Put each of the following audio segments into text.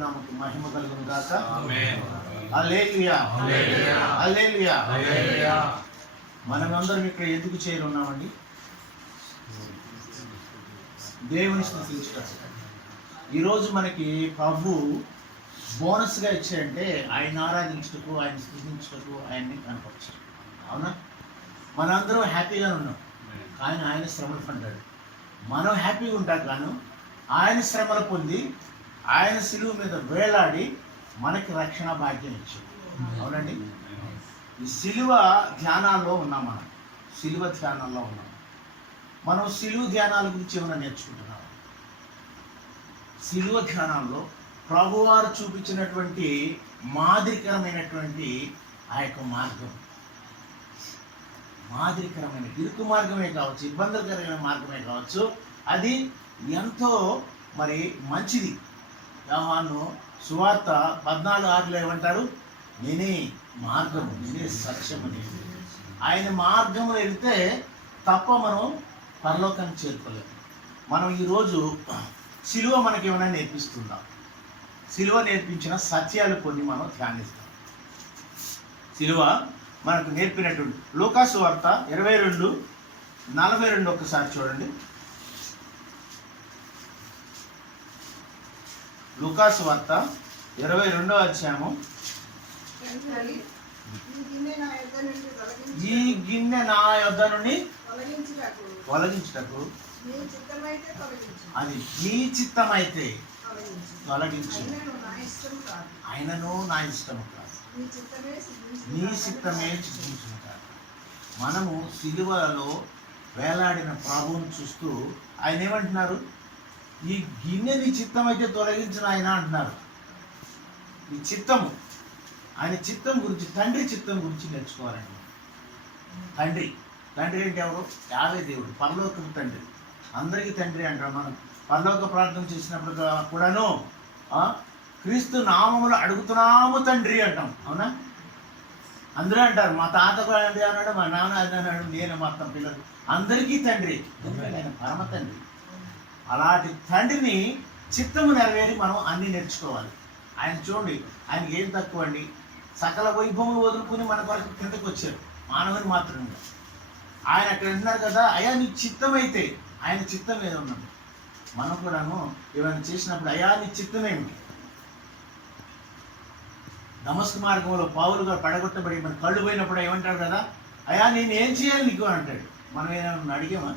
నామమునకు మహిమ కలుగును గాక. ఆమేన్. హల్లెలూయా. హల్లెలూయా. హల్లెలూయా. హల్లెలూయా. మనమందరం ఇక్కడ ఎందుకు చేరున్నామండి? దేవుని స్తుతించడానికి. ఈరోజు మనకి ప్రభు బోనస్గా ఇచ్చాయంటే ఆయన ఆరాధించుటకు, ఆయన స్తుతించుటకు, ఆయన్ని కనపరచడం. అవునా? మనందరం హ్యాపీగా ఉన్నాం, కానీ ఆయన శ్రమలు పడ్డాడు. మనం హ్యాపీగా ఉంటాం కాను ఆయన శ్రమలు పొంది ఆయన సిలువ మీద వేలాడి మనకి రక్షణ భాగ్యం ఇచ్చాడు. అవునండి. ఈ సిలువ ధ్యానాల్లో ఉన్నాం. మనం సిలువ ధ్యానాల్లో ఉన్నాం. మనం సిలువ ధ్యానాల గురించి ఏమైనా నేర్చుకుంటున్నాం? సిలువ ధ్యానాల్లో ప్రభువారు చూపించినటువంటి మాదిరికరమైనటువంటి ఆ యొక్క మార్గం, మాదిరికరమైన ఇరుకు మార్గమే కావచ్చు, ఇబ్బందికరమైన మార్గమే కావచ్చు, అది ఎంతో మరి మంచిది. యోహాను సువార్త 14:6 ఏమంటారు? నేనే మార్గము, నేనే సత్యము. ఆయన మార్గంలో వెళితే తప్ప మనం పరలోకాన్ని చేరుకోలేము. మనం ఈరోజు సిలువ మనకేమైనా నేర్పిస్తుందా? సిలువ నేర్పించిన సత్యాలు కొన్ని మనం ధ్యానిస్తాం. సిలువ మనకు నేర్పినటువంటి లూకాసు వార్త 22:42 ఒక్కసారి చూడండి. లూకాసు వార్త 22వ అధ్యాయము. ఈ గిన్నె నా యొద్ద నుండి తొలగించుటకు అది నీ చిత్తమైతే తొలగించు, ఆయనను నా ఇష్టము కాదు, నీ చిత్తమే సిద్ధించును కాదు. మనము సిలువలో వేలాడిన ప్రభువును చూస్తూ ఆయన ఏమంటున్నారు? ఈ గిన్నె నీ చిత్తం అయితే తొలగించిన ఆయన అంటున్నారు. ఈ చిత్తము, ఆయన చిత్తం గురించి, తండ్రి చిత్తం గురించి నేర్చుకోవాలండి. తండ్రి అంటే ఎవరు? యావే దేవుడు, పరలోకపు తండ్రి. అందరికీ తండ్రి అంటారు. మనం పరలోక ప్రార్థన చేసినప్పుడు కూడాను క్రీస్తు నామములో అడుగుతున్నాము తండ్రి అంటాం. అవునా? అందరూ అంటారు మా తాత కూడా అది అన్నాడు, మా నాన్న అది అన్నాడు, నేను మొత్తం పిల్లలు అందరికీ తండ్రి. ఆయన పరమ తండ్రి. అలాంటి తండ్రిని చిత్తము నెరవేరి మనం అన్నీ నేర్చుకోవాలి. ఆయన చూడండి, ఆయనకి ఏం తక్కువ అండి? సకల వైభవం వదులుకుని మన కొరకు కిందకు వచ్చారు, మానవుని మాత్రమే. ఆయన అక్కడ అంటున్నారు కదా, అయ్యా నీ చిత్తం అయితే, ఆయన చిత్తం మీద ఉన్నది. మనం కూడాను ఏమైనా చేసినప్పుడు అయ్యా నీ చిత్తం ఏమిటి? దమస్కు మార్గంలో పౌలు గారు పడగొట్టబడి మన కళ్ళు పోయినప్పుడు ఏమంటాడు కదా, అయ్యా నేను ఏం చేయాలి నీకు అంటాడు. మనం ఏమైనా అడిగామా?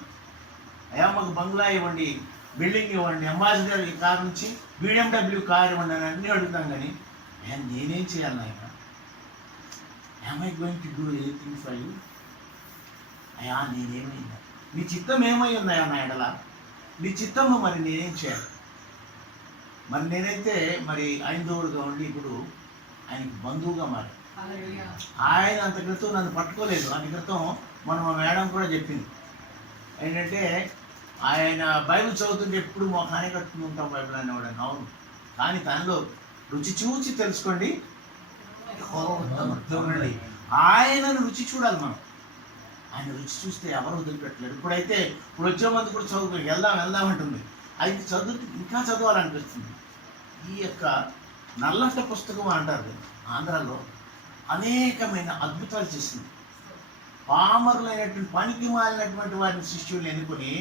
అయ్యా మాకు బంగ్లా ఇవ్వండి, బిల్డింగ్ ఇవ్వండి, అంబాసిడర్ ఈ కారు నుంచి BMW కార్ ఇవ్వండి అని అన్నీ అడుగుతాం. కానీ నేనేం చేయాలి నాయన? Am I going to do anything for you? అయ్యా నేనేమైందా? నీ చిత్తం ఏమై ఉన్నాయా నా ఎడల? నీ చిత్తము మరి నేనేం చేయాలి? మరి నేనైతే మరి ఐందవుడుగా ఉండి ఇప్పుడు ఆయనకి బంధువుగా మారి, ఆయన అంత క్రితం నన్ను పట్టుకోలేదు. అంత క్రితం మనం మా మేడం కూడా చెప్పింది ఏంటంటే, ఆయన బైబిల్ చదువుతుంటే ఎప్పుడు మొఖానే కట్టుకుని ఉంటాం బైబిల్ అనేవాడు. అవును, కానీ తనలో రుచి చూచి తెలుసుకోండి, ఆయనను రుచి చూడాలి మనం. ఆయన రుచి చూస్తే ఎవరు వదిలిపెట్టలేరు. ఇప్పుడు వచ్చే మంది కూడా చదువుకుని వెళ్దాం అంటుంది. అది ఇంకా చదవాలనిపిస్తుంది. ఈ యొక్క నల్లట పుస్తకం అంటారు ఆంధ్రాలో, అనేకమైన అద్భుతాలు చేసింది. పామరులైనటువంటి పనికి మాలినటువంటి వారిని శిష్యుల్ని ఎన్నుకొని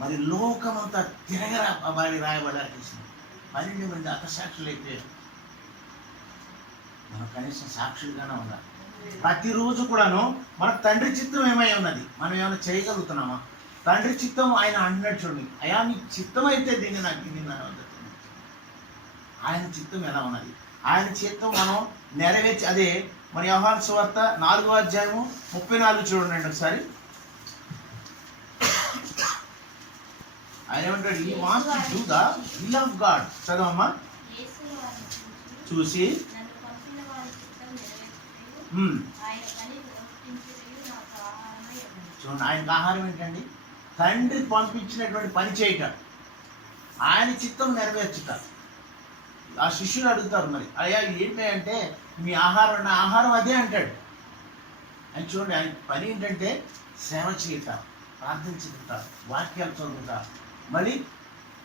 మరి లోకమంతా తిరగరా వారి రాయబడాలి చేసింది. 12 మంది అతసాక్షులు అయిపోయారు. మనం కనీసం సాక్షులుగానే ఉండాలి. ప్రతిరోజు కూడాను మన తండ్రి చిత్తం ఏమై ఉన్నది, మనం ఏమైనా చేయగలుగుతున్నామా? తండ్రి చిత్తం ఆయన అంటున్నాడు చూడండి, అయా నీ చిత్తం అయితే దీన్ని నాకు ఇది. ఆయన చిత్తం ఎలా ఉన్నది? ఆయన చిత్తం మనం నెరవేర్చి, అదే మన యోహాను సువార్త 4వ అధ్యాయము 34 చూడండి ఒకసారి. ఆయన ఏమంటాడు? He wants to do the will of God. చదవమ్మా. చూసి చూడండి, ఆయనకు ఆహారం ఏంటండి? తండ్రి పంపించినటువంటి పని చేయట, ఆయన చిత్తం నెరవేర్చుట. ఆ శిష్యులు అడుగుతారు, మరి అయ్యా ఏంటి అంటే, మీ ఆహారం నా ఆహారం అదే అంటాడు. అని చూడండి, ఆయన పని ఏంటంటే సేవ చేయట, ప్రార్థించుట, వాక్యాలు చదువుట, మళ్ళీ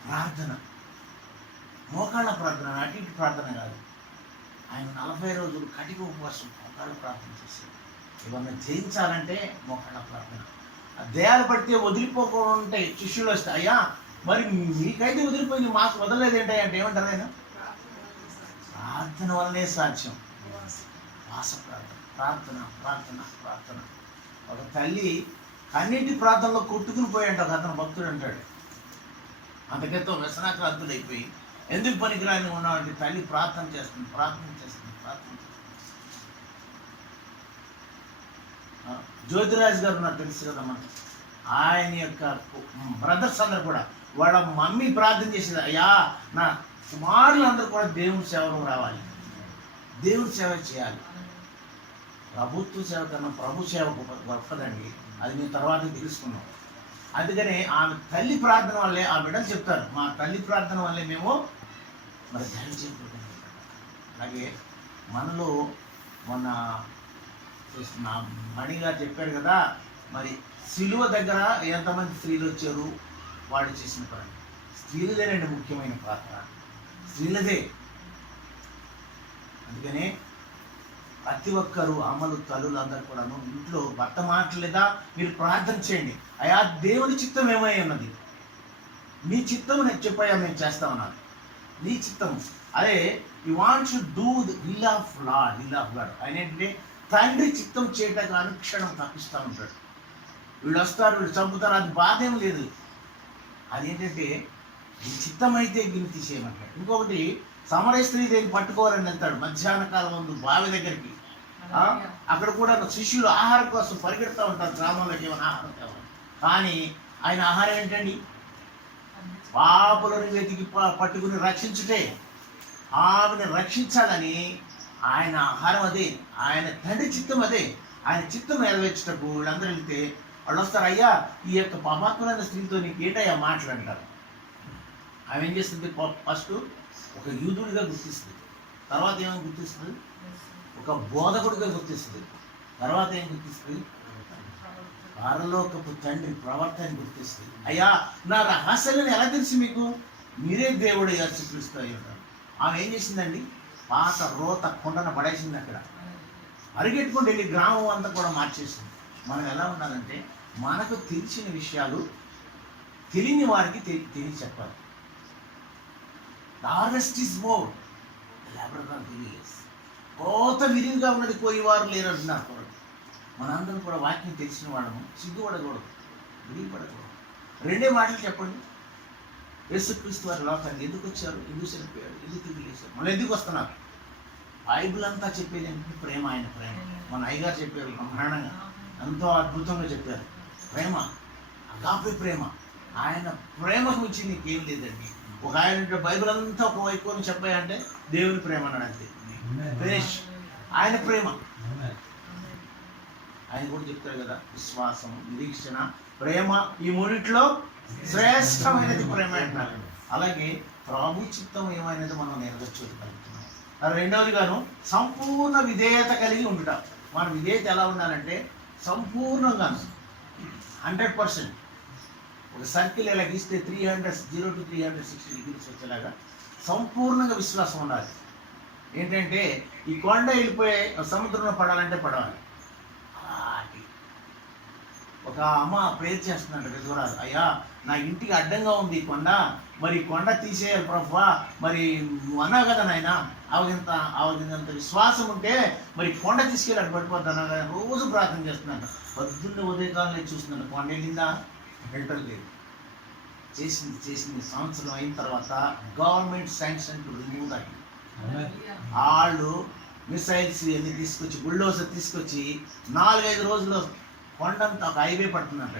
ప్రార్థన. మోకాళ్ళ ప్రార్థన, అటు ఇటు ప్రార్థన కాదు. ఆయన 40 రోజులు కటిక ఉపవాసం మోకాళ్ళ ప్రార్థన చేశారు. ఇవన్నీ జయించాలంటే మోకాళ్ళ ప్రార్థన. దేయాలు పడితే వదిలిపోకుండా ఉంటాయి. శిష్యులు వస్తే, అయ్యా మరి మీకైతే వదిలిపోయింది, మాకు వదలలేదు ఏంటి అంటే ఏమంటారు ఆయన? ప్రార్థన వల్లనే సాధ్యం. వాస ప్రార్థన, ప్రార్థన ప్రార్థన ప్రార్థన. ఒక తల్లి కన్నింటి ప్రార్థనలో కొట్టుకుని పోయాడు ఒక అతను భక్తుడు అంటాడు. అంతకెంతో వ్యసనాక్రాంతుడైపోయి ఎందుకు పనికిరాని ఉన్నామంటే తల్లి ప్రార్థన చేస్తుంది, ప్రార్థన చేస్తుంది, ప్రార్థన చేస్తుంది. జ్యోతిరాజు గారు నాకు తెలుసు కదా మనకి. ఆయన యొక్క బ్రదర్స్ అందరు కూడా వాళ్ళ మమ్మీ ప్రార్థన చేసేది, అయ్యా నా కుమారులు అందరూ కూడా దేవుని సేవలో రావాలి, దేవుని సేవ చేయాలి. ప్రభుత్వ సేవ కన్నా ప్రభు సేవ గొప్పదండి. అది మేము తర్వాత తెలుసుకున్నాం. అందుకని ఆమె తల్లి ప్రార్థన వల్లే ఆ బిడ్డలు చెప్తారు, మా తల్లి ప్రార్థన వల్లే మేము మరి ధైర్యం చేయకూడదు. అలాగే మనలో మొన్న మణిగా చెప్పారు కదా, మరి సిలువ దగ్గర ఎంతమంది స్త్రీలు వచ్చారు, వాడు చేసిన పని. స్త్రీలదేనండి ముఖ్యమైన పాత్ర, స్త్రీలదే. అందుకనే ప్రతి ఒక్కరు అమ్మలు తల్లులు అందరూ కూడాను ఇంట్లో భర్త మాటలేదా మీరు ప్రార్థన చేయండి, అయా దేవుని చిత్తం ఏమై ఉన్నది, నీ చిత్తం నేను చెప్పాయా మేము చేస్తామన్నాను, నీ చిత్తం. అదే you want to do the will of lord, will of God. ఆయన ఏంటంటే తండ్రి చిత్తం చేయటానికి అనుక్షణం తప్పిస్తూ ఉంటాడు. వీళ్ళు వస్తారు, వీళ్ళు చంపుతారు, అది బాధ ఏం లేదు. అదేంటంటే ఈ చిత్తం అయితే గిన్నె తీసేయమంటాడు. ఇంకొకటి సమరయ స్త్రీ దేన్ని పట్టుకోవాలని వెళ్తాడు మధ్యాహ్న కాలం ముందు బావి దగ్గరికి. అక్కడ కూడా శిష్యులు ఆహారం కోసం పరిగెడుతూ ఉంటారు, గ్రామంలోకి ఏమైనా ఆహారం కావాలి. కానీ ఆయన ఆహారం ఏంటండి? పాపులను వెతికి పట్టుకుని రక్షించుటే. ఆమెను రక్షించాలని ఆయన ఆహారం అదే, ఆయన తండ్రి చిత్తం అదే. ఆయన చిత్తం నెరవేర్చేటప్పుడు వీళ్ళందరూ వెళ్తే వాళ్ళు వస్తారు, అయ్యా ఈ యొక్క పాపాత్మైన స్త్రీతో నీకు ఏంటయ్యా మాట్లాడతారు. ఆమె ఏం చేస్తుంది? ఫస్ట్ ఒక యూదుడిగా గుర్తిస్తుంది, తర్వాత ఏమని గుర్తిస్తుంది? ఒక బోధకుడిగా గుర్తిస్తుంది, తర్వాత ఏం గుర్తిస్తుంది? పరలోకపు తండ్రి ప్రవర్తన గుర్తిస్తుంది. అయ్యా నా రహస్యాలను ఎలా తెలుసు మీకు? మీరే దేవుడు యేసుక్రీస్తు అయి ఉంటారు. ఆమె ఏం చేసిందండి? పాత రోత కొండను పడేసింది. అక్కడ అరిగెట్టుకుంటూ వెళ్ళి గ్రామం అంతా కూడా మార్చేసింది. మనం ఎలా ఉండాలంటే మనకు తెలిసిన విషయాలు తెలియని వారికి తెలియ చెప్పాలి. The harvest is more, the laborer are few. కోత విరివిగా ఉన్నది, కోయివారు లేరు అంటున్నారు. మనందరం కూడా వాక్యం తెలిసిన వాళ్ళము, సిగ్గుపడకూడదు, విరిగిపడకూడదు. రెండే మాటలు చెప్పండి. యేసుక్రీస్తు వారి లోకానికి ఎందుకు వచ్చారు, ఎందుకు చనిపోయారు, ఎందుకు తిరిగి లేచారు, మళ్ళీ ఎందుకు వస్తున్నారు? బైబిల్ అంతా చెప్పేది ఏంటంటే ప్రేమ, ఆయన ప్రేమ. మన అయ్యగారు చెప్పారు బ్రహ్మాండంగా, ఎంతో అద్భుతంగా చెప్పారు. ప్రేమ, అగాపే ప్రేమ. ఆయన ప్రేమకు మించి నీకేం లేదండి. ఒక ఆయన బైబిల్ అంతా ఒక వైపు చెప్పాయంటే దేవుని ప్రేమ అన్నాడు, అంతే. ఫినిష్. ఆయన ప్రేమ. ఆయన కూడా చెప్తారు కదా, విశ్వాసం, నిరీక్షణ, ప్రేమ, ఈ మూడిట్లో శ్రేష్టమైనది ప్రేమ అంటున్నారు. అలాగే ప్రభు చిత్తం ఏమైనది మనం నెరవేర్చుకోగలుగుతున్నాం. రెండవదిగాను సంపూర్ణ విధేయత కలిగి ఉండటం. మన విధేయత ఎలా ఉండాలంటే సంపూర్ణంగాను 100%. ఒక సర్కిల్ ఎలా గీస్తే 0 to 360 డిగ్రీస్ వచ్చేలాగా సంపూర్ణంగా విశ్వాసం ఉండాలి. ఏంటంటే ఈ కొండ వెళ్ళిపోయే సముద్రంలో పడాలంటే పడవాలి. ఒక అమ్మ ప్రేర్ చేస్తున్నాడు విధవరాలు, అయ్యా నా ఇంటికి అడ్డంగా ఉంది ఈ కొండ, మరి కొండ తీసేయాలి ప్రభువా, మరి నువ్వు అన్నావు కదా నాయన, ఆవగింత విశ్వాసం ఉంటే మరి కొండ తీసుకెళ్ళి అక్కడ పడిపోతాను కదా. రోజు ప్రార్థన చేస్తున్నాను, పొద్దున్న ఉదయకాలం చూస్తున్నాను, కొండ వెళ్ళిందా? వెళ్ళటం లేదు. చేసింది సంవత్సరం అయిన తర్వాత government sanction to remove that. వాళ్ళు మిసైల్స్ అన్ని తీసుకొచ్చి, బుల్డోజర్ తీసుకొచ్చి 4-5 రోజుల్లో కొండంతా ఒక హైవే పడుతుందంట.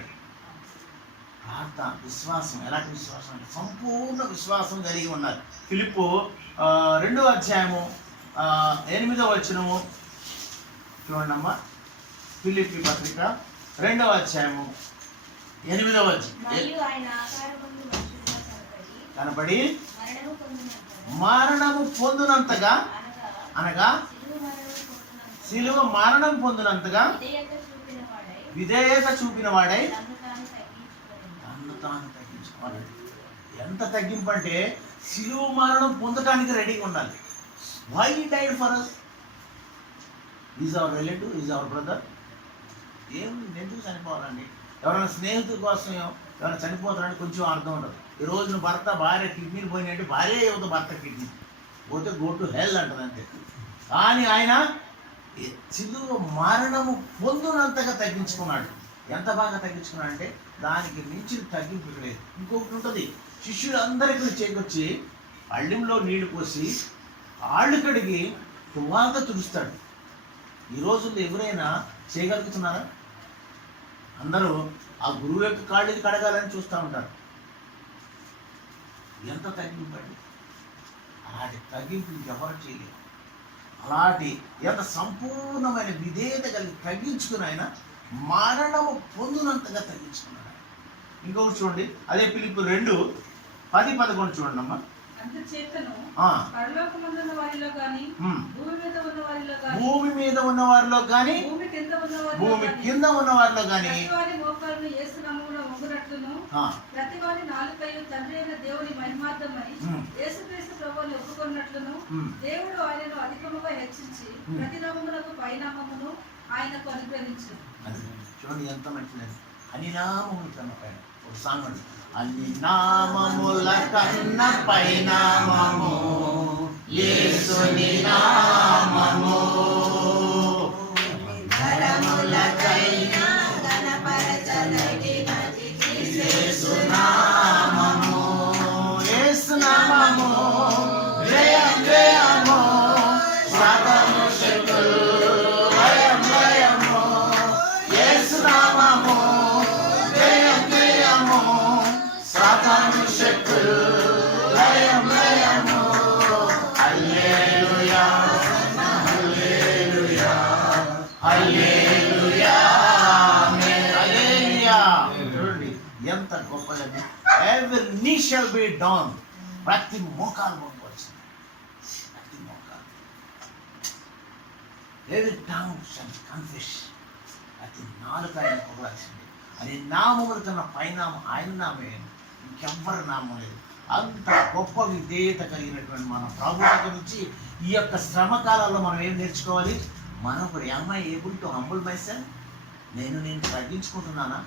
ప్రార్థన, విశ్వాసం. ఎలాంటి విశ్వాసం అంటే సంపూర్ణ విశ్వాసం కలిగి ఉండాలి. ఫిలిప్పు 2వ అధ్యాయము 8వ వచనము చూడండమ్మా. ఫిలిప్పీ పత్రిక 2వ అధ్యాయము 8వ వచనం. కనబడి మరణము పొందినంతగా, అనగా సిలువ మరణం పొందినంతగా విధేయత చూపిన వాడై నన్ను తాను తగ్గించుకోవాలి. ఎంత తగ్గింపు అంటే శిలువ మరణం పొందడానికి రెడీగా ఉండాలి. Why he died for us? Is our relative, is our brother. ఎందుకు చనిపోవాలండి? ఎవరైనా స్నేహితుల కోసం ఎవరైనా చనిపోతారని కొంచెం అర్థం ఉండదు. ఈ రోజున భర్త భార్య కిడ్నీలు పోయినట్టు భార్య ఏమవుతుంది, భర్త కిడ్నీ పోతే గో టు హెల్ అంటది అంతే. కానీ ఆయన శిలువ మరణము పొందునంతగా తగ్గించుకున్నాడు. ఎంత బాగా తగ్గించుకున్నాడు అంటే దానికి మించిన తగ్గింపు లేదు. ఇంకొకటి ఉంటుంది, శిష్యులందరికీ చేకొచ్చి అళ్ళెంలో నీళ్లు పోసి ఆళ్ళు కడిగి తువ్వాలతో తుడుస్తాడు. ఈ రోజుల్లో ఎవరైనా చేయగలుగుతున్నారా? అందరూ ఆ గురువు యొక్క కాళ్ళకి కడగాలని చూస్తూ ఉంటారు. ఎంత తగ్గింపు అండి! అలాంటి తగ్గింపు ఎవరు చేయలేరు. అలాంటి ఎంత సంపూర్ణమైన విధేయత కలిగి తగ్గించుకుని ఆయన మరణము పొందునంతగా తగ్గించుకున్నాడు. ఇంకొకటి చూడండి, అదే ఫిలిప్పీ 2:10-11 చూడండి అమ్మా. భూమి మీద ఉన్న వారిలో కానీ భూమి కింద ఉన్న వారిలో కానీ ప్రతివాని నాలుకయు తండ్రి అయిన దేవుని మహిమార్థమై యేసుక్రీస్తు ప్రభువుని ఒప్పుకొన్నట్లును దేవుడు ఆయనను అధికముగా హెచ్చించి ప్రతి నామమునకు పైనామమును ఆయనకు అనుగ్రహించును. చూడండి ఎంత మంచిది. అన్ని నామముల కన్నా పైన ఒక సాంగ్ అండి, అన్ని నామముల కన్నా పైనామము యేసుని నామము, ఘనములకైనా ఘనపరచదగినది యేసు నామము. యేసు నామము జయం జయము, సర్వము శక్తులు లయం లయము. యేసు నామము జయం జయము, సర్వము శక్తులు లయం లయము. హల్లెలూయా హల్లెలూయా హల్లెలూయా ఆమేన్ హల్లెలూయా. చూడండి ఎంత గొప్పది. ఎవరి నీ షల్ బి డౌన్, ప్రతి మోకాలు వంగవలసింది, ప్రతి మోకాలు. ఎవరి టంగ్ షల్ కన్ఫెస్, ప్రతి నాలుక ఆయన పొగలాల్సింది. అది నామముల కన్నా పైనామం ఆయన నామే, ఇంకెవ్వరి నామం లేదు. అంత గొప్ప విధేయత కలిగినటువంటి మన ప్రభుత్వం నుంచి ఈ యొక్క శ్రమ కాలంలో మనం ఏం నేర్చుకోవాలి? మనం కూడా అమ్మాయి ఏబుల్ టు హంబుల్ మైసెల్ఫ్. నేను తగ్గించుకుంటున్నానా?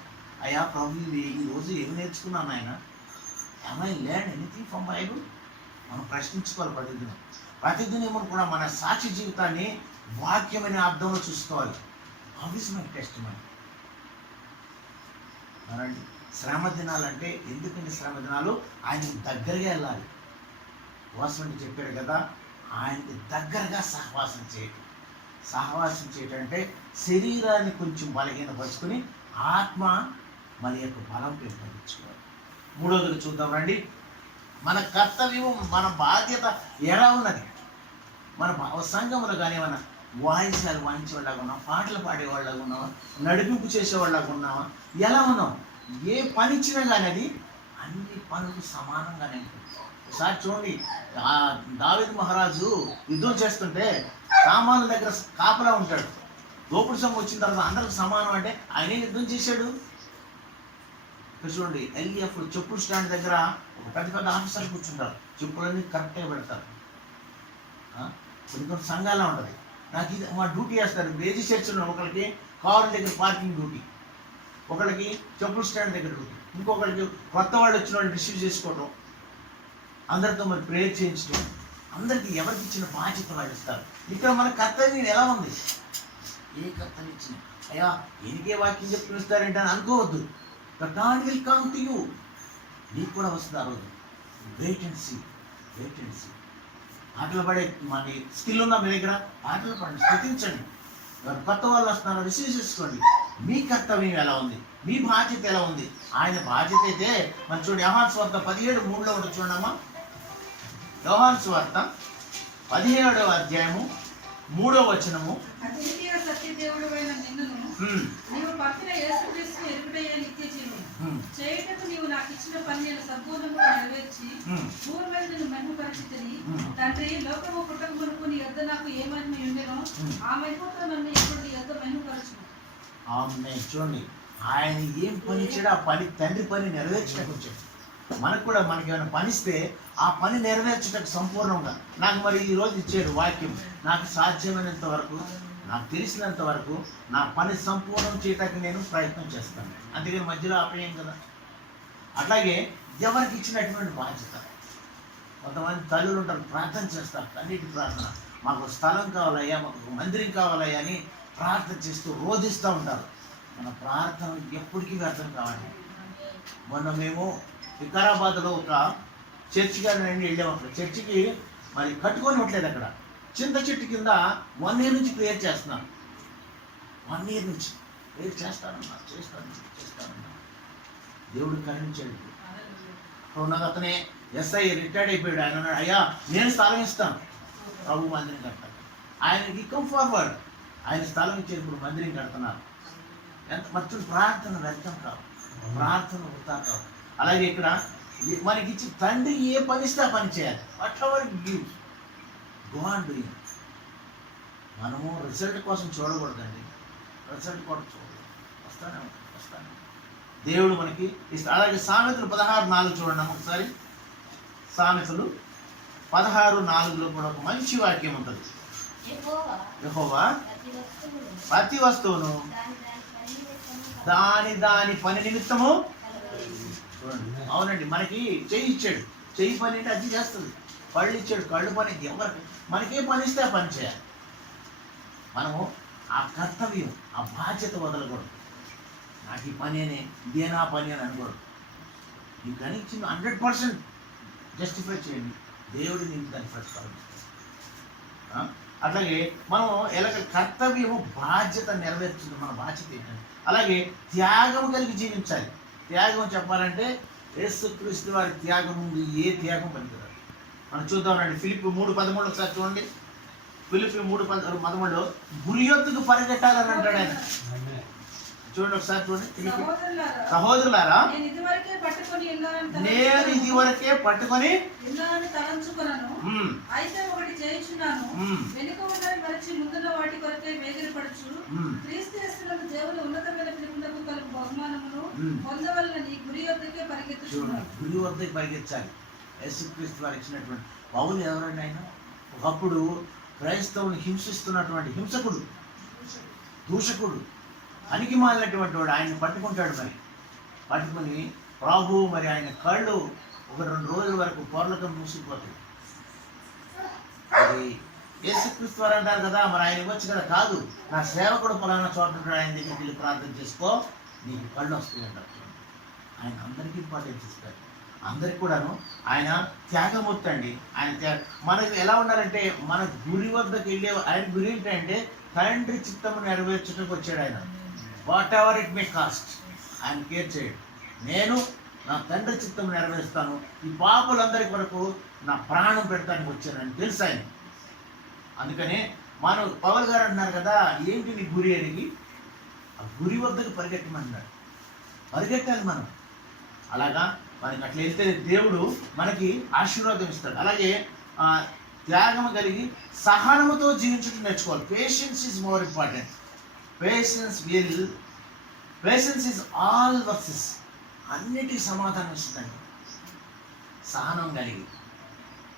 అయ్యా ప్రభు ఈరోజు ఏమి నేర్చుకున్నాను ఆయన? అమ్మాయి లెర్న్ ఎనీథింగ్ ఫ్రమ్ బైబుల్? మనం ప్రశ్నించుకోవాలి ప్రతిదినం. ప్రతిదినం కూడా మన సాక్షి జీవితాన్ని వాక్యమైన అర్థంలో చూసుకోవాలి. How is my testimony? అనండి శ్రమ దినాలంటే ఎందుకంటే శ్రమ దినాలు ఆయనకి దగ్గరగా వెళ్ళాలి. వాసండి చెప్పాడు కదా, ఆయనకి దగ్గరగా సహవాసం చేయటం. సహవాసం చేయటం అంటే శరీరాన్ని కొంచెం బలహీనపరుచుకొని ఆత్మ మన యొక్క బలం పెంపొందించుకోవాలి. మూడోది చూద్దాం రండి. మన కర్తవ్యం, మన బాధ్యత ఎలా ఉన్నది? మన సంఘంలో కానీ మన వాయిద్యాలు వాయించేవాళ్ళగా ఉన్నాం, పాటలు పాడేవాళ్ళగా ఉన్నావా, నడిపింపు చేసేవాళ్ళగా ఉన్నావా, ఎలా ఉన్నాం? ఏ పని ఇచ్చినా కానీ అది అన్ని పనులు సమానంగానే ఉంటుంది. ఒకసారి చూడండి, దావీదు మహారాజు యుద్ధం చేస్తుంటే సామాన్ల దగ్గర కాపలా ఉంటాడు. దోపుడు సొమ్ము వచ్చిన తర్వాత అందరికి సమానం అంటే ఆయనే యుద్ధం చేశాడు. చూడండి, ఎల్ఈఎఫ్ చెప్పుల స్టాండ్ దగ్గర ఒక పెద్ద ఆఫీసర్లు కూర్చుంటారు, చెప్పులన్నీ కరెక్ట్గా పెడతారు. కొన్ని సంఘాల్లో ఉంటుంది. నాకు ఇది మా డ్యూటీ వేస్తారు. బేజీ చర్చిలో ఒకరికి కారు దగ్గర పార్కింగ్ డ్యూటీ, ఒకరికి చెప్పుల స్టాండ్ దగ్గర డ్యూటీ, ఇంకొకరికి కొత్త వాళ్ళు వచ్చిన వాళ్ళు రిసీవ్ చేసుకోవడం, అందరితో మరి ప్రేయర్ చేయించడం. అందరికీ ఎవరికి ఇచ్చిన బాధ్యత వాళ్ళు ఇస్తారు. ఇక్కడ మన కర్తవ్యం ఎలా ఉంది? ఏ కర్తవ్యం ఇచ్చిన అయ్యా ఎనికే వాక్యం చెప్పుకుని ఇస్తారేంటి అని అనుకోవద్దు. The God will come to you. నీకు కూడా వస్తుంది ఆ రోజు. Wait and see, wait and see. పాటలు పడే మన స్కిల్ ఉందా మీ దగ్గర? పాటలు పాడండి, స్థుతించండి. కొత్త వాళ్ళు వస్తున్నారు, రిసీవ్ చేసుకోండి. మీ కర్తవ్యం ఎలా ఉంది? మీ బాధ్యత ఎలా ఉంది? ఆయన బాధ్యత అయితే మనం చూడండి, యోహాను సువార్త 17:3 ఒకటి చూడమ్మా. యోహాను సువార్త 17వ అధ్యాయము 3వ వచనము. సత్యదేవుడైన నిన్నును నీవు పంపిన యేసుక్రీస్తును ఎరుగుటయే నిత్య జీవం చేయుటకు నీవు నాకు ఇచ్చిన పని నేను సంపూర్ణంగా నెరవేర్చి పూర్వమే నిన్ను మహిమపరచితిని. తండ్రి, లోకము పుట్టక మునుపు నీ యొద్ద నాకు ఏ మహిమ ఉండెనో ఆ మహిమతో నన్ను ఇప్పుడు నీ యొద్ద మహిమపరచును. ఆమేన్. చూడండి, ఆయన ఏం పని ఇచ్చాడో ఆ పని, తండ్రి పని నెరవేర్చడానికి వచ్చాడు. మనకు కూడా మనకి ఏమైనా పనిస్తే ఆ పని నెరవేర్చటకు సంపూర్ణంగా నాకు మరి ఈరోజు ఇచ్చాడు వాక్యం. నాకు సాధ్యమైనంత వరకు, నాకు తెలిసినంత వరకు నా పని సంపూర్ణం చేయటానికి నేను ప్రయత్నం చేస్తాను. అందుకని మధ్యలో ఆపేయం కదా. అట్లాగే ఎవరికి ఇచ్చినటువంటి బాధ్యత. కొంతమంది తల్లులు ఉంటారు, ప్రార్థన చేస్తారు, అన్నిటి ప్రార్థన, మాకు స్థలం కావాలయ్యా, మాకు మందిరం కావాలయ్యా అని ప్రార్థన చేస్తూ రోధిస్తూ ఉంటారు. మన ప్రార్థన ఎప్పటికీ వ్యర్థం కావాలి. మొన్న మేము వికారాబాద్లో ఒక చర్చి గారిని వెళ్ళాము. అక్కడ చర్చికి మరి కట్టుకొని ఉండలేదు. అక్కడ చింత చెట్టు కింద 1 year నుంచి ప్రేయర్ చేస్తున్నాను. 1 year నుంచి ప్రేయర్ చేస్తానన్నా. దేవుడు కరుణించాడు. ఉన్నది అతనే ఎస్ఐ రిటైర్డ్ అయిపోయాడు. ఆయన అన్నాడు, అయ్యా నేను స్థలం ఇస్తాను ప్రభు మందిరం కట్టాలి. ఆయనకి కమ్ ఫార్వర్డ్, ఆయన స్థలం ఇచ్చేది, ఇప్పుడు మందిరం కడుతున్నారు. ఎంత మంచి ప్రార్థన వ్యర్థం కావు, ప్రార్థన వృధా కావు. అలాగే ఇక్కడ మనకి ఇచ్చి తండ్రి ఏ పని ఇస్తే ఆ పని చేయాలి. What ever give go on doing. మనము రిజల్ట్ కోసం చూడకూడదండి. రిజల్ట్ కూడా చూడకూడదు. వస్తానే దేవుడు మనకి ఇస్తా. అలాగే సామెతలు 16:4 చూడండి ఒకసారి. సామెతలు 16:4లో కూడా ఒక మంచి వాక్యం ఉంటుంది. యెహోవా ప్రతి వస్తువును దాని పని నిమిత్తము. చూడండి, అవునండి, మనకి చెయ్యి ఇచ్చాడు. చెయ్యి పని అంటే అది చేస్తుంది. కళ్ళు ఇచ్చాడు, కళ్ళు పని ఎవరికి, మనకే పని ఇస్తే ఆ పని చేయాలి. మనము ఆ కర్తవ్యం, ఆ బాధ్యత వదలకూడదు. నాకు ఈ పని అనే, ఇదే నా పని అని అనకూడదు. ఈ పని ఇచ్చింది 100% జస్టిఫై చేయండి. దేవుడు నీకు దాన్ని ప్రతిఫలం. అట్లాగే మనం ఎలాగ కర్తవ్యము, బాధ్యత నెరవేర్చుంది. మన బాధ్యత ఏంటంటే అలాగే త్యాగం కలిగి జీవించాలి. త్యాగం చెప్పాలంటే యేసుక్రీస్తు వారి త్యాగం ముందు ఏ త్యాగం పనికిరాదు. మనం చూద్దామండి. ఫిలిప్పీ 3:13 ఒకసారి చూడండి. ఫిలిప్పీ 3:13 గురి యొద్దకు పరిగెట్టాలని అంటాడు ఆయన. చూడండి ఒకసారి చూడండి. సహోదరులారా నేను ఇది వరకే పట్టుకొని తలంచుకొనను. అయితే ఒకటి చేయుచున్నాను, వెనుక ఉన్నది మరచి ముందున్న వాటి కొరకే వేగిరపడుచు క్రీస్తు యేసునందు దేవుని ఉన్నతమైన పిలుపునకు కలుగు బహుమానమును పొందవలనని గురి వద్దకే పరిగెత్తుచున్నాను. గురి వద్దకు పరిగెత్తాలి. యేసుక్రీస్తు వారు ఇచ్చినటువంటి పౌలు ఎవరండి? ఆయన ఒకప్పుడు క్రైస్తవుని హింసిస్తున్నటువంటి హింసకుడు, దూషకుడు, పనికి మాలినటువంటి వాడు. ఆయన పట్టుకుంటాడు. మరి పట్టుకుని ప్రభు మరి ఆయన కళ్ళు 1-2 రోజుల వరకు పొరలకం మూసిపోతాయి. అది యేసుక్రీస్తు వారు అంటారు కదా, మరి ఆయన ఇవ్వచ్చు కదా. కాదు, నా సేవకుడు పలానా చోట ఉంటాడు, ఆయన దగ్గరికి వెళ్ళి ప్రార్థన చేసుకో, నీకు కళ్ళు వస్తాయి అంటారు. ఆయన అందరికీ ఇంపార్టెన్స్ ఇస్తారు. అందరికి కూడాను ఆయన త్యాగమూర్తి అండి. ఆయన మనకు ఎలా ఉండాలంటే, మన గురి వద్దకు వెళ్ళే ఆయన గురి ఏంటంటే తండ్రి చిత్తము నెరవేర్చడానికి వచ్చాడు ఆయన. What ever it may cost, ఆయన కేర్ చేయడు. నేను నా తండ్రి చిత్తం నెరవేరుస్తాను, ఈ పాపులందరి కొరకు నా ప్రాణం పెడతానికి వచ్చానని తెలుసు ఆయన. అందుకనే మనం పౌలు గారు అంటున్నారు కదా, ఏంటి నీ గురి అడిగి, ఆ గురి వద్దకు పరిగెట్టమన్నాడు. పరిగెట్టాలి మనం. అలాగా మనకి అట్లా వెళ్తే దేవుడు మనకి ఆశీర్వాదం ఇస్తాడు. అలాగే త్యాగం కలిగి సహనముతో జీవించడం నేర్చుకోవాలి. Patience is more important. Patience is all versus, అన్నిటికీ సమాధానం ఇస్తుందండి సహనం కలిగి.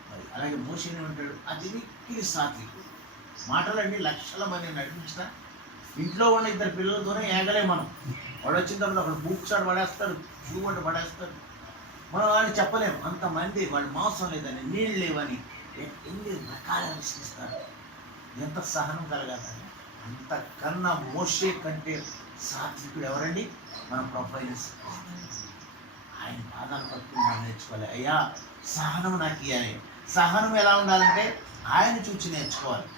మరి అలాగే మోషేనే ఉంటాడు, అది మిక్కిలి సాత్వికుడు. మాటలండి లక్షల మంది నడిపించిన ఇంట్లో ఉన్న 2 పిల్లలతోనే ఏగలే మనం. వాడు వచ్చిన తర్వాత అక్కడ బుక్స్ ఆడు పడేస్తాడు, షూ వంట పడేస్తాడు. మనం వాడిని చెప్పలేము. అంతమంది వాళ్ళు మాంసం లేదని, నీళ్ళు లేవని ఎన్ని రకాల విశ్లేస్తారు. ఎంత సహనం కలగాలని. అంతకన్నా మోషే కంటే సాత్వికుడు ఎవరండి? మన ప్రొఫైల్. ఆయన పాదాలు పట్టుకుని మనం నేర్చుకోవాలి. అయ్యా సహనం నాకు ఇవ్వాలి. సహనం ఎలా ఉండాలంటే ఆయన చూసి నేర్చుకోవాలి.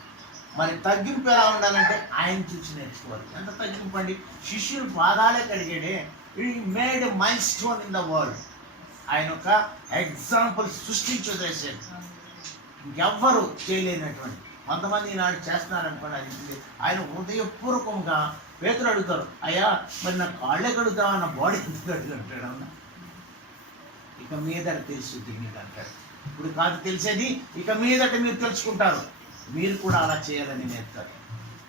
మరి తగ్గింపు ఎలా ఉండాలంటే ఆయన చూసి నేర్చుకోవాలి. ఎంత తగ్గింపు అండి! శిష్యులు పాదాలే కడిగాడే. ఈ made mile stone in the world. ఆయన ఒక ఎగ్జాంపుల్ సృష్టించి వదిలేసాడు. ఇంకెవ్వరు చేయలేనటువంటి. కొంతమంది ఈనాడు చేస్తున్నారనుకోండి, అది ఆయన హృదయపూర్వకంగా పేతురు అడుగుతారు, అయ్యా మరి నా కాళ్ళే కడుగుతావా, నా బాడీ ఎందుకు కడుగుతాడు అన్న. ఇక మీదట తెలుసుద్ది మీకు అంటాడు. ఇప్పుడు కాదు తెలిసేది, ఇక మీదట మీరు తెలుసుకుంటారు. మీరు కూడా అలా చేయాలని నేర్పుతారు.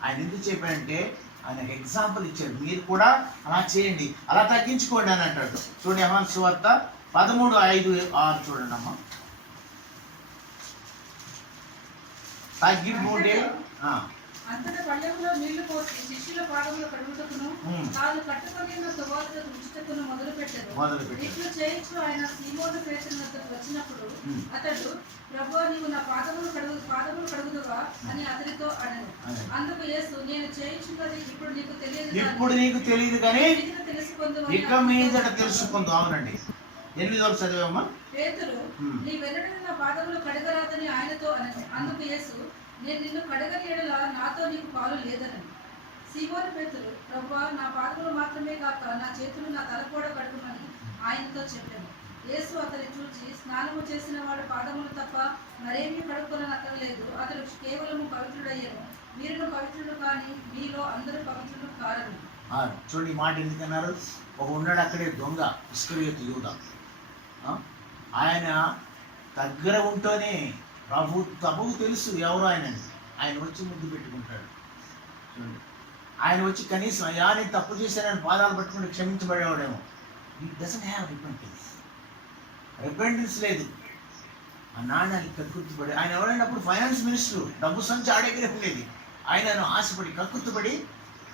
ఆయన ఎందుకు చెప్పాడంటే ఆయన ఎగ్జాంపుల్ ఇచ్చాడు. మీరు కూడా అలా చేయండి, అలా తగ్గించుకోండి అని అంటాడు. చూడండి యోహాను సువార్త 13:5-6 చూడండి అమ్మ. తగ్గింపు ఉంటే అంతటా పళ్ళెంలో నీళ్లు పోసి శిష్యుల పాదములు కడుగుటకును తాను కట్టుకొని తువాలుతో తుడుచుటకును మొదలుపెట్టారు. ఇట్లు చేయించు ఆయన సీమోను పేతురు వద్దకు వచ్చినప్పుడు అతడు, ప్రభువా, నీవు నా పాదములు కడుగుదువా అని అతనితో అడను. అందుకు యేసు, నేను చేయించున్నది ఇప్పుడు నీకు తెలియదు కానీ ఇక మీదట తెలుసుకుందాం. అవునండి, 8 చదివామా? పేతురు, నీ వెన్నడను నా పాదములు కడగరాదని ఆయనతో అనను. అందుకు యేసు, నేను నిన్ను కడగని ఎడల నాతో నీకు పాలు లేదనను. సీమోను పేతురు, ప్రభువా, నా పాదములు మాత్రమే కాక నా చేతులు నా తల కూడా కడుగుమని ఆయనతో చెప్పాను. యేసు అతని చూచి, స్నానము చేసిన వాడు పాదములు తప్ప మరేమీ కడుక్కొనక్కర్లేదు, అతడు కేవలము పవిత్రుడయ్యను. మీరును పవిత్రుడు కానీ మీలో అందరూ పవిత్రులు కారని. చూడండి మాట ఎందుకన్నారు? ఒక ఉన్నాడు అక్కడే దొంగ, ఇస్కరియోతు యూదా. ఆయన దగ్గర ఉంటూనే ప్రభువు తెలుసు ఎవరు ఆయన వచ్చి ముద్దు పెట్టుకుంటాడు. చూడండి, ఆయన వచ్చి కనీసం అయ్యా నేను తప్పు చేశానని పాదాలు పట్టుకుంటే క్షమించబడేవాడేమో. ఇట్ డజంట్ హ్యావ్ రిపెంటెన్స్ లేదు. ఆ నాణ్యాన్ని కక్కుర్తిపడి ఆయన ఎవరైనా అప్పుడు ఫైనాన్స్ మినిస్టర్, డబ్బు సంచి ఆడేగిరే ఉండేది. ఆయనను ఆశపడి కక్కుర్తిపడి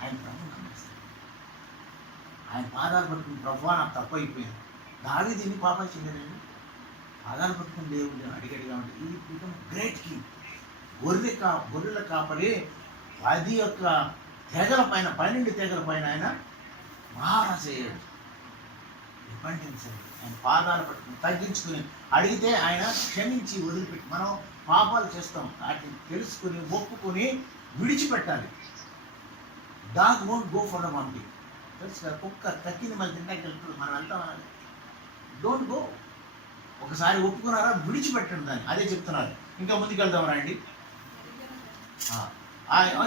ఆయన ప్రభువు నమ్మేస్తాడు. ఆయన పాదాలు పట్టుకుని, ప్రభువా నాకు తప్పు అయిపోయింది. దావీదు ఎన్ని పాపాలు చేయలేదండి. పాదాలు పట్టుకుని దేవుడు అడిగడిగా ఉంటే ఈ బికమ్ గ్రేట్ కింగ్. గొర్రెల కాపరి 10 తెగల పైన 12 తెగల పైన ఆయన మహారాజు అయ్యాడు. రిపెంటెన్స్ ఆయన పాదాలు పట్టుకుని తగ్గించుకుని అడిగితే ఆయన క్షమించి వదిలిపెట్టి, మనం పాపాలు చేస్తాం, వాటిని తెలుసుకుని ఒప్పుకొని విడిచిపెట్టాలి. Dog won't go for the వంటి. తెలుసు కదా, కుక్క తక్కింది మళ్ళీ తింటాకి వెళ్తుంది, మనం వెళ్తాం అన్నది. Don't go. ఒకసారి ఒప్పుకున్నారా, విడిచిపెట్టండి దాన్ని. అదే చెప్తున్నారు. ఇంకా ముందుకు వెళ్దాం రండి.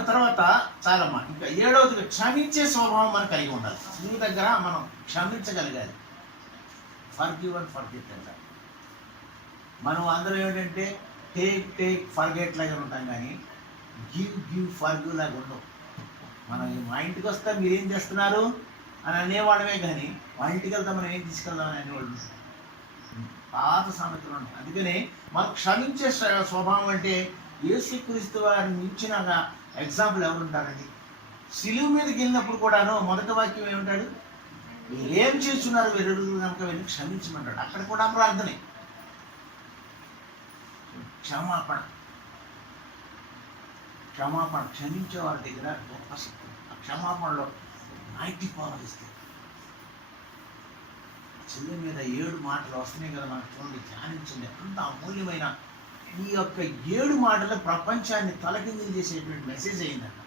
తర్వాత చాలమ్మా, ఇంకా 7వదిగా క్షమించే స్వభావం మనం కలిగి ఉండాలి. నీ దగ్గర మనం క్షమించగలగాలి. ఫర్గివ్ అండ్ ఫర్గెట్ అంటారు. మనం అందరం ఏంటంటే టేక్ ఫర్గెట్ లాగా ఉంటాం, కానీ గివ్ ఫర్గివ్ లాగా ఉండవు. మనం మా ఇంటికి వస్తే మీరు ఏం చేస్తున్నారు అని అనేవాడమే, కానీ మా ఇంటికి వెళ్తాం మనం ఏం తీసుకెళ్దామని అనేవాళ్ళు పాత సామెతలు ఉంటాయి. అందుకని మనం క్షమించే స్వభావం అంటే యేసుక్రీస్తు వారిని మించిన ఎగ్జాంపుల్ ఎవరు ఉంటారండి? సిలువ మీదకి వెళ్ళినప్పుడు కూడాను మొదటి వాక్యం ఏమంటాడు? మీరేం చేస్తున్నారు వీరు కనుక వెళ్ళి క్షమించమంటాడు. అక్కడ కూడా ప్రార్థనే, క్షమాపణ. క్షమించే వారి దగ్గర గొప్ప శక్తి. ఆ క్షమాపణలో 90 పవర్ ఇస్తే చెల్లి మీద 7 మాటలు వస్తున్నాయి కదా మనకు. చూడండి, ధ్యానించండి. అంత అమూల్యమైన ఈ యొక్క 7 మాటలు ప్రపంచాన్ని తలకిందులు చేసేటువంటి మెసేజ్ అయిందట.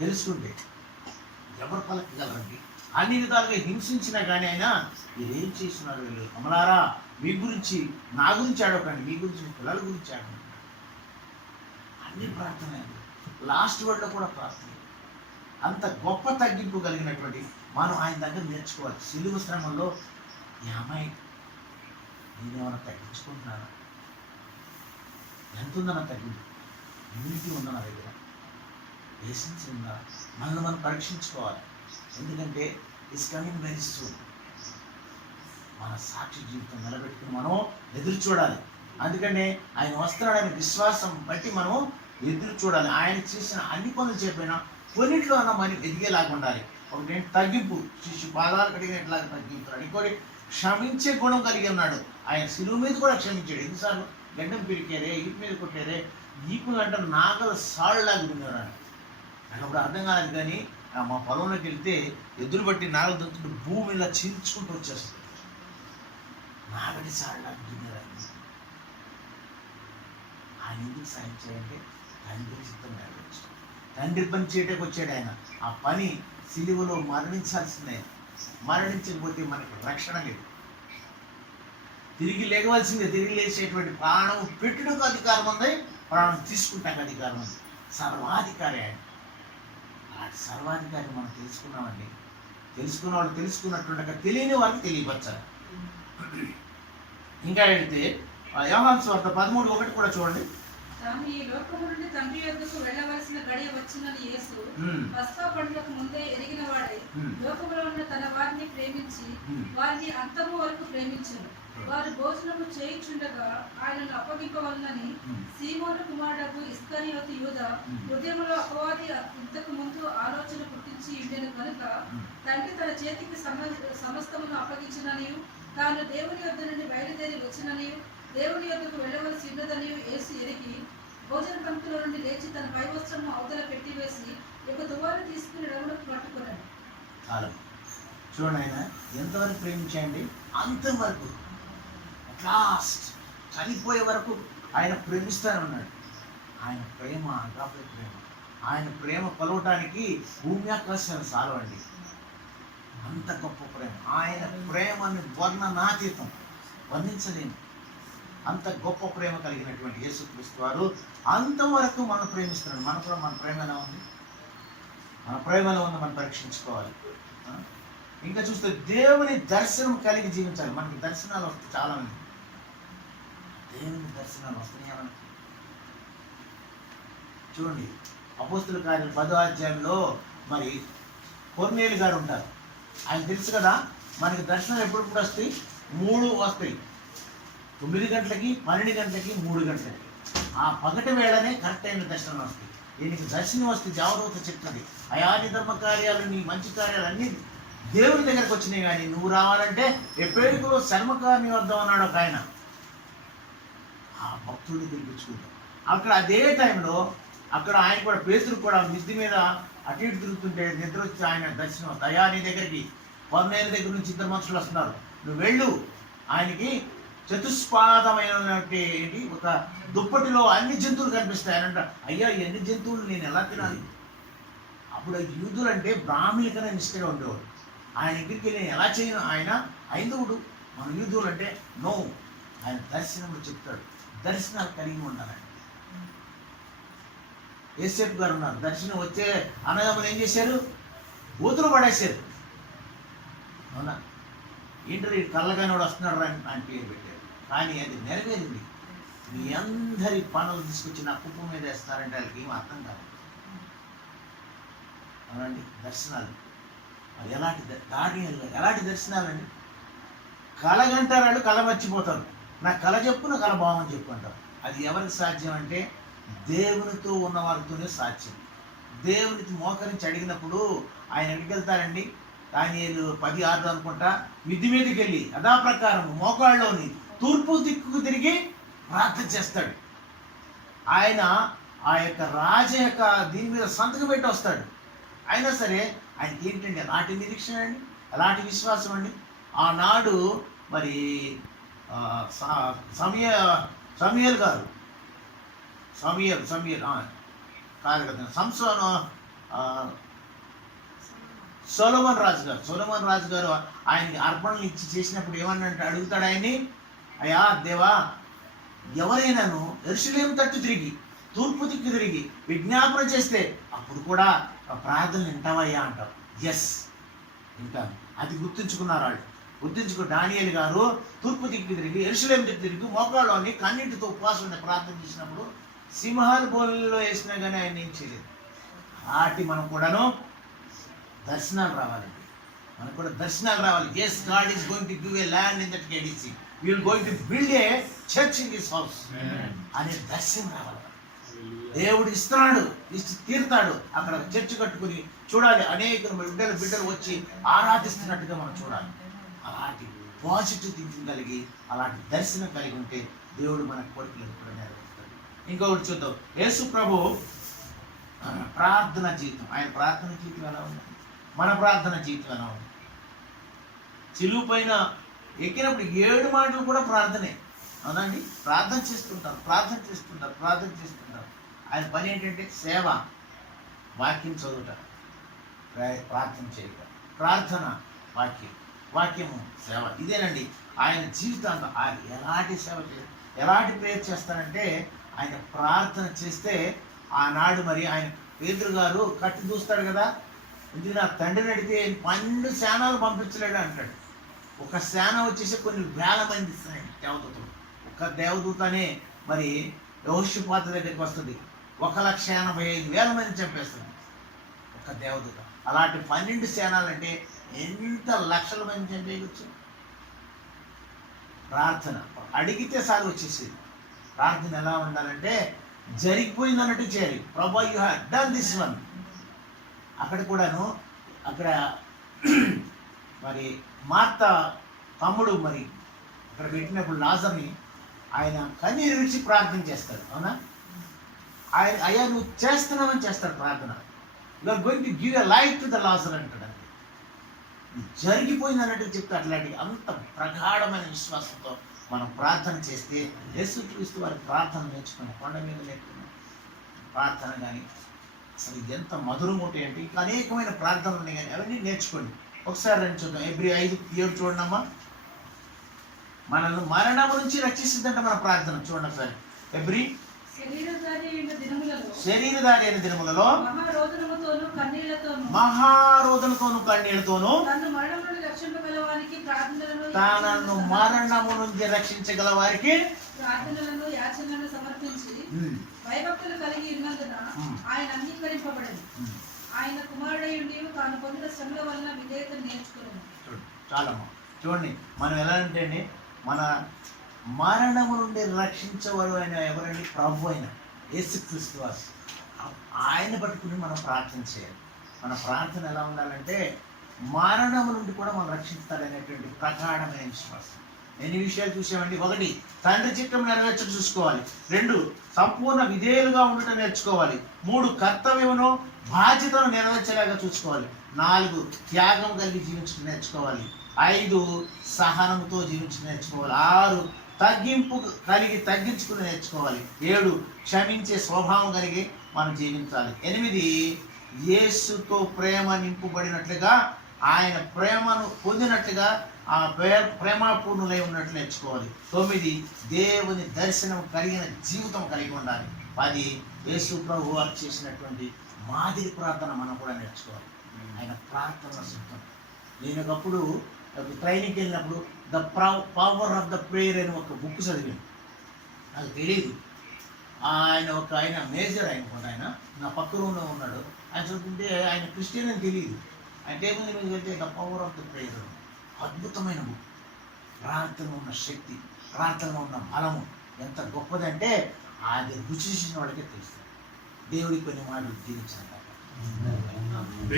తెలుసుకుంటే ఎవరు పలకగలరండి? అన్ని విధాలుగా హింసించినా కానీ ఆయన మీరేం చేస్తున్నారు వీళ్ళు అమలారా, మీ గురించి నా గురించి ఆడకండి, మీ గురించి మీ పిల్లల గురించి ఆడండి. అన్ని ప్రార్థన, లాస్ట్ వర్డ్లో కూడా ప్రార్థన. అంత గొప్ప తగ్గింపు కలిగినటువంటి మనం ఆయన దగ్గర నేర్చుకోవాలి. సిలువ శ్రమంలో ఈ అమ్మాయి నేనేమైనా తగ్గించుకుంటున్నాను, ఎంత ఉందన్న తగ్గింపు, యూనిటీ ఉందా నా దగ్గర, పేషెన్స్ ఉందా, మనల్ని మనం పరీక్షించుకోవాలి. ఎందుకంటే ఇట్స్ కమింగ్ వెరీ సూన్. మన సాక్షి జీవితం నిలబెట్టుకుని మనం ఎదురు చూడాలి. అందుకనే ఆయన వస్తున్నాడనే విశ్వాసం బట్టి మనం ఎదురు చూడాలి. ఆయన చేసిన అన్ని పనులు చెప్పినా కొన్నిట్లో అన్న మనం ఎదిగేలాగా ఉండాలి. ఒకటి తగ్గింపు, శిష్యు పాదాలు కడిగినట్లాగా తగ్గించాడు. ఇంకోటి క్షమించే గుణం కలిగి ఉన్నాడు. ఆయన సిలువ మీద కూడా క్షమించాడు. ఎన్నిసార్లు గడ్డం పిరికారే, ఈపు మీద కొట్టారే, ఈపు అంటే నాగల సాళ్ళలాగా ఉన్నాడు. నాకు అప్పుడు అర్థం కాలేదు, కానీ మా పొలంలోకి వెళ్తే ఎదురు బట్టి నాగలు దొరుకుతుంటే భూమి ఇలా చించుకుంటూ వచ్చేస్తుంది. నాగటి సాళ్ళలాగా దున్నారు. ఆయన ఎందుకు సాయం చేయాలంటే తండ్రి చిత్తం నెరవేర్చాడు. తండ్రి పని చేయటానికి వచ్చాడు ఆయన. ఆ పని సిలువలో మరణించాల్సిందే. మరణించకపోతే మనకు రక్షణ లేదు. తిరిగి లేగవలసిందే. తిరిగి లేచేటువంటి ప్రాణం పెట్టుటకు అధికారం ఉంది, ప్రాణం తీసుకుంటానికి అధికారం ఉంది. సర్వాధికారి ఆయన. ఆ సర్వాధికారి మనం తెలుసుకున్నామండి. తెలుసుకున్న వాళ్ళు తెలుసుకున్నట్టుండగా తెలియని వారికి తెలియపరచాలి. ఇంకా వెళితే యోహాను సువార్త 13:1 కూడా చూడండి. తాను ఈ లోకము నుండి తండ్రి యొద్దకు వెళ్ళవలసిన గడియ వచ్చినని యేసు పస్కా పండుగకు ముందే ఎరిగిన వాడై లోకములో ఉన్న తన వారిని ప్రేమించి వారిని అంతము వరకు ప్రేమించాడు. వారు భోజనము చేయుచుండగా ఆయనను అప్పగింపవలనని సీమోను కుమారుడు ఇస్కరియోతు యూదా హృదయంలో అపవాది ఇంతకు ముందు ఆలోచన పుట్టించి ఉండెను కనుక తండ్రి తన చేతికి సమస్తమును అప్పగించిననియు తాను దేవుని యొద్ద నుండి బయలుదేరి వచ్చిననియు దేవుని యొద్దకు వెళ్ళవలసి ఉన్నదనియు యేసు ఎరిగి భోజన పంక్తిలో నుండి లేచి తన పై వస్త్రము అవతల పెట్టివేసి ఒక దువ్వాను తీసుకుని రవులకు పట్టుకున్నాడు. చూడండి, ఆయన ఎంతవరకు ప్రేమించండి, అంతవరకు లాస్ట్ చనిపోయే వరకు ఆయన ప్రేమిస్తూనే ఉన్నాడు. ఆయన ప్రేమ అగాపే ప్రేమ. ఆయన ప్రేమ కొలవటానికి భూమి ఆకాశాలు సాలవండి. అంత గొప్ప ప్రేమ. ఆయన ప్రేమని వర్ణనాతీతం, వర్ణించలేము. అంత గొప్ప ప్రేమ కలిగినటువంటి యేసుక్రీస్తు వారు అంతవరకు మనం ప్రేమిస్తున్నాడు. మన కూడా మన ప్రేమ ఎలా ఉంది, మన ప్రేమ ఎలా ఉందో మనం పరీక్షించుకోవాలి. ఇంకా చూస్తే దేవుని దర్శనం కలిగి జీవించాలి. మనకి దర్శనాలు వస్తాయి, చాలా మంది దేవుని దర్శనాలు వస్తున్నాయి మనకి. చూడండి, అపోస్తుల కార్యం 10వ అధ్యాయంలో మరి కొర్నేలు గారు ఉంటారు. ఆయన తెలుసు కదా, మనకి దర్శనం ఎప్పుడెప్పుడు వస్తాయి? 3 వస్తాయి. 9 గంటలకి, 12 గంటలకి, 3 గంటలకి. ఆ పగటి వేళనే కరెక్ట్ అయిన దర్శనం వస్తాయి. దీనికి దర్శనం వస్తే జాగ్రత్త చెప్తుంది, అయా నీ ధర్మ కార్యాలు, నీ మంచి కార్యాలు అన్నీ దేవుని దగ్గరకు వచ్చినాయి. కానీ నువ్వు రావాలంటే ఎప్పటికో శర్మకారుని వద్ద ఉన్నాడు ఒక ఆయన, ఆ భక్తుడిని పిలిపించుకుంటాం. అక్కడ అదే టైంలో అక్కడ ఆయన కూడా, పేతురు కూడా మిద్ది మీద అటు ఇటు తిరుగుతుంటే నిద్ర వచ్చి ఆయన దర్శనం, అయా నీ దగ్గరికి కొర్నేలు దగ్గర నుంచి 2 మనుషులు వస్తున్నారు, నువ్వు వెళ్ళు. ఆయనకి చతుష్పాదమైనటువంటి ఒక దుప్పటిలో అన్ని జంతువులు కనిపిస్తాయి. ఆయన అంట, అయ్యా ఎన్ని జంతువులు నేను ఎలా తినాలి? అప్పుడు యూదులు అంటే బ్రాహ్మణుల కన్నా నిష్ఠగా ఉండేవాడు. ఆయన దగ్గరికి నేను ఎలా చేయను? ఆయన హైందవుడు, మన యూదువులు అంటే నో. ఆయన దర్శనంలో చెప్తాడు, దర్శనాలు కలిగి ఉండాలండి. యేసేపు గారు ఉన్నారు, దర్శనం వచ్చే అన్నదమ్ములు ఏం చేశారు? ఊతులు పడేశారు. అవునా? ఇంటర్వ్యూ కళ్ళగానోడు వస్తున్నాడు అని పేరు పెట్టారు. కానీ అది నెరవేరింది. మీ అందరి పనులు తీసుకొచ్చి నా కుప్పం మీద వేస్తారంటే వాళ్ళకి ఏం అర్థం కాదు. అవునండి, దర్శనాలు ఎలాంటి దర్శనాలండి? కలగంటారు, కళ మర్చిపోతారు. నా కళ చెప్పు, నా కళ బాగుంది చెప్పు అంటారు. అది ఎవరికి సాధ్యం అంటే దేవునితో ఉన్న వారితోనే సాధ్యం. దేవునికి మోకరించి అడిగినప్పుడు ఆయన ఎక్కడికి వెళ్తారండి? దానియేలు 10:6 అనుకుంటా, మిద్ది మీదకి వెళ్ళి అదా ప్రకారం మోకాళ్ళలోని తూర్పు దిక్కుకు తిరిగి ప్రార్థన చేస్తాడు. ఆయన ఆ యొక్క రాజ యొక్క దీని మీద సంతకం పెట్టి వస్తాడు. అయినా సరే ఆయనకి ఏంటండి అలాంటి నిరీక్షణ అండి, అలాంటి విశ్వాసం అండి. ఆనాడు మరి సమూయేలు గారు, సమూయేలు కాదు కదా, సొలొమోను రాజు గారు ఆయనకి అర్పణలు ఇచ్చి చేసినప్పుడు ఏమన్నంటే అడుగుతాడు ఆయన్ని, అయ్యా దేవా, ఎవరైనాను యెరూషలేము తట్టు తిరిగి తూర్పు దిక్కు తిరిగి విజ్ఞాపన చేస్తే అప్పుడు కూడా ప్రార్థనలు వింటావయ్యా అంటారు. ఎస్, వింటాను. అది గుర్తుంచుకున్నారు వాళ్ళు. దానియేలు గారు తూర్పు దిక్కు తిరిగి యెరూషలేము దిక్కు తిరిగి మోకాళ్ళలోని కన్నీటితో ఉపవాసం ప్రార్థన చేసినప్పుడు సింహాల బోన్లలో వేసినా కానీ ఆయన ఏం చేయలేదు. అలాంటి మనం కూడాను దర్శనాలు రావాలండి. మనకు కూడా దర్శనాలు రావాలి. Yes, God is going to give a land in that KDC, we will going to build a church in this house అనే దర్శనం రావాలి. దేవుడు ఇస్తున్నాడు, ఇచ్చి తీరుతాడు. అక్కడ చర్చ్ కట్టుకుని చూడాలి, అనేక బిడ్డలు వచ్చి ఆరాధిస్తున్నట్టుగా మనం చూడాలి. అలాంటి పాజిటివ్ థింకింగ్ కలిగి, అలాంటి దర్శనం కలిగి ఉంటే దేవుడు మన కోరికలను కూడా నెరవేరుస్తాడు. ఇంకొకటి చూద్దాం, యేసు ప్రభు ప్రార్థన జీవితం. ఆయన ప్రార్థన జీవితం ఎలా ఉంది? మన ప్రార్థన జీవితం ఎలా ఉంది? చిలువు పైన ఎక్కినప్పుడు 7 మాటలు కూడా ప్రార్థనే. అవునండి, ప్రార్థన చేస్తుంటారు. ఆయన పని ఏంటంటే సేవ, వాక్యం చదువుట, ప్రార్థన చేయట, ప్రార్థన, వాక్యము, సేవ. ఇదేనండి ఆయన జీవితాంలో. ఆయన ఎలాంటి సేవ చేస్తారు, ఎలాంటి ప్రేయర్ చేస్తారంటే, ఆయన ప్రార్థన చేస్తే ఆనాడు మరి ఆయన పేతురు గారు కట్టి చూస్తాడు కదా, ఇది నా తండ్రిని అడిగితే 12 సేనలు పంపించలేడు అంటాడు. ఒక సేన వచ్చేసి కొన్ని వేల మంది దేవదూతలు. ఒక దేవదూతనే మరి యెహోషాపాతు దగ్గరికి వస్తుంది, 1,85,000 మంది చంపేస్తుంది ఒక దేవదూత. అలాంటి 12 సేనలు అంటే ఎంత లక్షల మంది చంపేయచ్చు. ప్రార్థన అడిగితే సార్ వచ్చేసేది. ప్రార్థన ఎలా ఉండాలంటే జరిగిపోయింది అన్నట్టు చేయాలి. ప్రభా you have done this one. అక్కడ కూడాను అక్కడ మరి మార్త తమ్ముడు మరి అక్కడ పెట్టినప్పుడు లాజర్ని ఆయన కన్నీరు విడిచి ప్రార్థన చేస్తాడు. అవునా? ఆయన అయ్యా నువ్వు చేస్తున్నావని చేస్తాడు ప్రార్థన. You are going to give a life to the Lazarus అంటాడు. జరిగిపోయింది అన్నట్టు చెప్తే అట్లాంటి అంత ప్రగాఢమైన విశ్వాసంతో మనం ప్రార్థన చేస్తే యేసుక్రీస్తు వారి ప్రార్థన నేర్చుకున్నాం. కొండ మీద నేర్చుకున్నాం ప్రార్థన కానీ అసలు ఎంత మధురంగా ఉంటాయి అంటే ఇంకా అనేకమైన ప్రార్థనలు ఉన్నాయి కానీ అవన్నీ నేర్చుకోండి. ఒకసారి రండి చూద్దాం. Hebrews 5:7 చూడమ్మా. మనల్ని మరణం నుంచి రక్షిస్తుందంటే మన ప్రార్థన చూడండి ఒకసారి. Hebrews శరీరధారి అయిన దినములలో మహారోదనతోను కన్నీళ్లతోను తనను మరణము నుంచి రక్షించగల వారికి ప్రార్థనలను యాచనలను సమర్పించి భయభక్తులు కలిగి ఉన్నందున ఆయన అంగీకరింపబడింది. ఆయన కుమారుడై ఉండి తాను పొందిన శ్రమల వలన విధేయతను నేర్చుకున్నాను. చాలమ్మా చూడండి. మనం ఎలా అంటే అండి మన మరణము నుండి రక్షించేవాడు ఆయన ఎవరండి? ప్రభు అయిన యేసుక్రీస్తు వారు. ఆయన పట్టుకుని మనం ప్రార్థన చేయాలి. మన ప్రార్థన ఎలా ఉండాలంటే మరణము నుండి కూడా మనం రక్షిస్తాడనేటువంటి ప్రగాఢమైన విశ్వాసం. ఎన్ని విషయాలు చూసామండి. 1 తండ్రి చిత్తం నెరవేర్చడం చూసుకోవాలి. 2 సంపూర్ణ విధేయులుగా ఉండటం నేర్చుకోవాలి. 3 కర్తవ్యమును బాధ్యతను నెరవేర్చేలాగా చూసుకోవాలి. 4 త్యాగం కలిగి జీవించడం నేర్చుకోవాలి. 5 సహనంతో జీవించడం నేర్చుకోవాలి. 6 తగ్గింపు కలిగి తగ్గించుకుని నేర్చుకోవాలి. 7 క్షమించే స్వభావం కలిగి మనం జీవించాలి. 8 యేసుతో ప్రేమ నింపబడినట్లుగా ఆయన ప్రేమను పొందినట్లుగా ఆ ప్రేమపూర్ణులై ఉన్నట్లు నేర్చుకోవాలి. 9 దేవుని దర్శనం కలిగిన జీవితం కలిగి ఉండాలి. 10 యేసు ప్రభు వారు చేసినటువంటి మాదిరి ప్రార్థన మనం కూడా నేర్చుకోవాలి. ఆయన ప్రార్థన సిద్ధం. నేను ఒకప్పుడు ట్రైనింగ్కి వెళ్ళినప్పుడు the power of the prayer అని ఒక బుక్ చదివాను. నాకు తెలియదు. ఆయన మేజర్ ఆయన నా పక్క రూమ్లో ఉన్నాడు. ఆయన చదువుతుంటే ఆయన క్రిస్టియన్ అని తెలియదు. ఆయన టేబుల్ మీద వెళ్తే the power of the prayer అద్భుతమైన బుక్. ప్రార్థనలో ఉన్న శక్తి, ప్రార్థనలో ఉన్న బలము ఎంత గొప్పదంటే అది రుచి చేసిన వాళ్ళకే తెలుస్తుంది. దేవుడి కొన్ని మాటలు జీవించాలి.